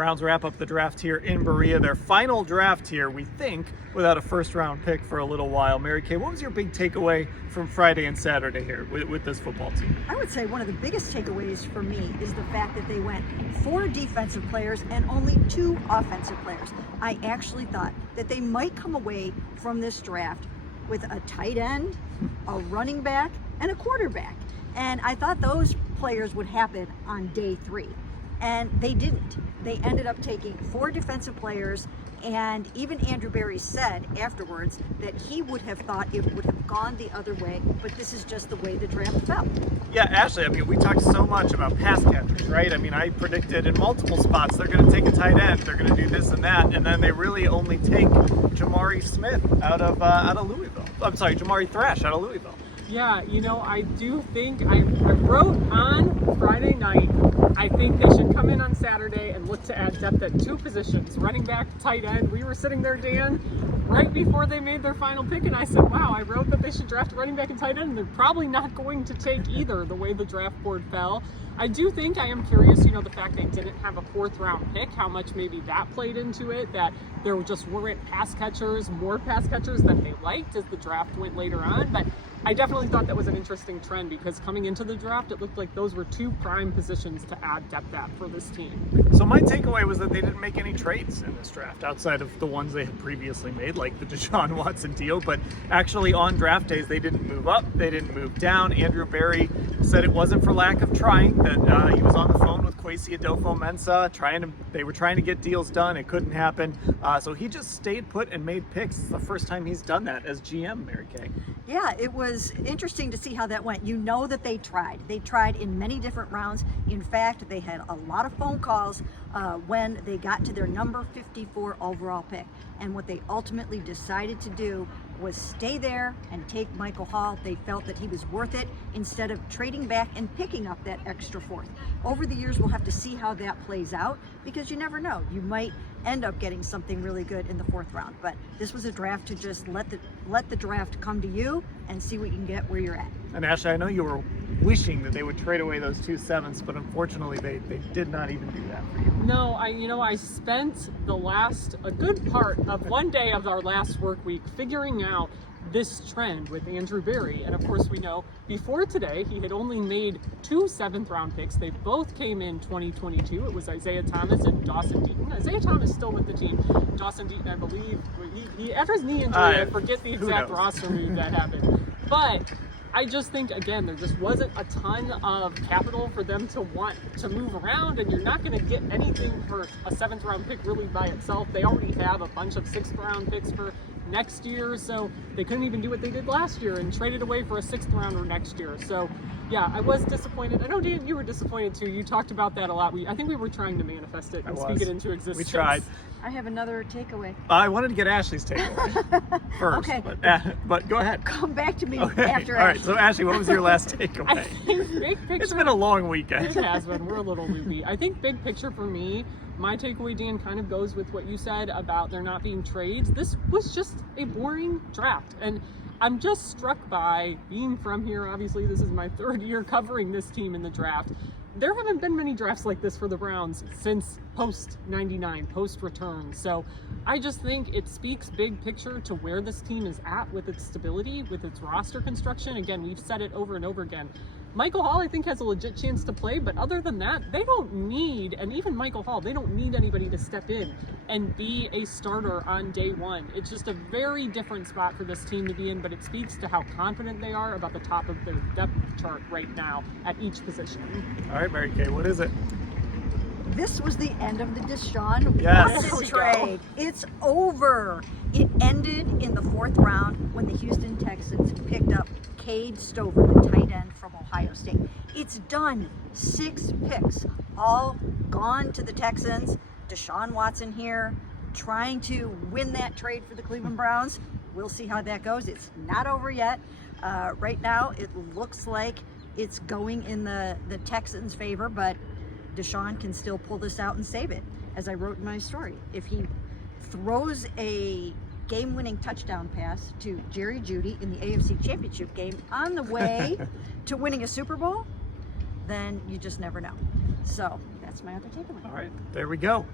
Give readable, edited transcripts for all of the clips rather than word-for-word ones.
Browns wrap up the draft here in Berea. Their final draft here, we think, without a first-round pick for a little while. Mary Kay, what was your big takeaway from Friday and Saturday here with this football team? I would say one of the biggest takeaways for me is the fact that they went 4 defensive players and only 2 offensive players. I actually thought that they might come away from this draft with a tight end, a running back, and a quarterback. And I thought those players would happen on day 3. And they didn't. They ended up taking 4 defensive players, and even Andrew Berry said afterwards that he would have thought it would have gone the other way, but this is just the way the draft fell. Yeah, Ashley, I mean, we talked so much about pass catchers, right? I mean, I predicted in multiple spots they're going to take a tight end, they're going to do this and that, and then they really only take Jamari Smith out of Louisville. I'm sorry, Jamari Thrash out of Louisville. Yeah, you know, I do think I wrote on Friday night, I think they should come in on Saturday and look to add depth at 2 positions, running back, tight end. We were sitting there, Dan, right before they made their final pick, and I said, wow, I wrote that they should draft a running back and tight end, and they're probably not going to take either the way the draft board fell. I do think, I am curious, you know, the fact they didn't have a 4th round pick, how much maybe that played into it, that there just weren't more pass catchers than they liked as the draft went later on. But I definitely thought that was an interesting trend, because coming into the draft, it looked like those were 2 prime positions to add depth at for this team. So my takeaway was that they didn't make any trades in this draft outside of the ones they had previously made, like the Deshaun Watson deal, but actually on draft days, they didn't move up, they didn't move down. Andrew Berry said it wasn't for lack of trying, that he was on the phone with Kwesi Adofo-Mensah, they were trying to get deals done, it couldn't happen. So he just stayed put and made picks. It's the first time he's done that as GM, Mary Kay. Yeah, it was interesting to see how that went. You know that they tried. They tried in many different rounds. In fact, they had a lot of phone calls when they got to their number 54 overall pick. And what they ultimately decided to do was stay there and take Michael Hall. They felt that he was worth it instead of trading back and picking up that extra 4th. Over the years, we'll have to see how that plays out, because you never know. You might end up getting something really good in the 4th round. But this was a draft to just let the draft come to you and see what you can get where you're at. And Ashley, I know you were wishing that they would trade away those 2 7ths, but unfortunately they did not even do that for you. No, I spent a good part of one day of our last work week figuring out this trend with Andrew Berry. And of course, we know before today, he had only made 2 7th round picks. They both came in 2022. It was Isaiah Thomas and Dawson Deaton. Isaiah Thomas still with the team. Dawson Deaton, I believe, he after his knee injury, I forget the exact roster move that happened. But I just think, again, there just wasn't a ton of capital for them to want to move around, and you're not going to get anything for a 7th round pick really by itself. They already have a bunch of 6th round picks for next year, so they couldn't even do what they did last year and trade it away for a 6th rounder next year. So yeah, I was disappointed. I know, Dan, you were disappointed too. You talked about that a lot. I think we were trying to manifest it and speak it into existence. We tried. I have another takeaway. I wanted to get Ashley's takeaway first, okay. but go ahead. Come back to me Okay. after. All right, so Ashley, what was your last takeaway? I think big picture. It's been a long weekend. It has been. We're a little loopy. I think big picture for me, my takeaway, Dan, kind of goes with what you said about there not being trades. This was just a boring draft. And I'm just struck by being from here. Obviously, this is my 3rd year covering this team in the draft. There haven't been many drafts like this for the Browns since post-99, post-return. So I just think it speaks big picture to where this team is at with its stability, with its roster construction. Again, we've said it over and over again. Michael Hall, I think, has a legit chance to play, but other than that, they don't need, and even Michael Hall, they don't need anybody to step in and be a starter on day 1. It's just a very different spot for this team to be in, but it speaks to how confident they are about the top of their depth chart right now at each position. All right, Mary Kay, what is it? This was the end of the Deshaun Yes. Watson trade. It's over. It ended in the 4th round when the Houston Texans picked up Cade Stover, the tight end from Ohio State. It's done. 6 picks, all gone to the Texans. Deshaun Watson here, trying to win that trade for the Cleveland Browns. We'll see how that goes. It's not over yet. Right now, it looks like it's going in the Texans' favor, but Deshaun can still pull this out and save it. As I wrote in my story, if he throws a game-winning touchdown pass to Jerry Jeudy in the AFC Championship game on the way to winning a Super Bowl, then you just never know. So that's my other takeaway. All right, there we go.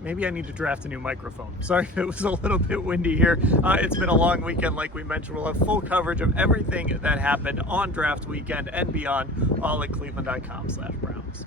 Maybe I need to draft a new microphone. Sorry if it was a little bit windy here. It's been a long weekend, like we mentioned. We'll have full coverage of everything that happened on draft weekend and beyond, all at cleveland.com/Browns.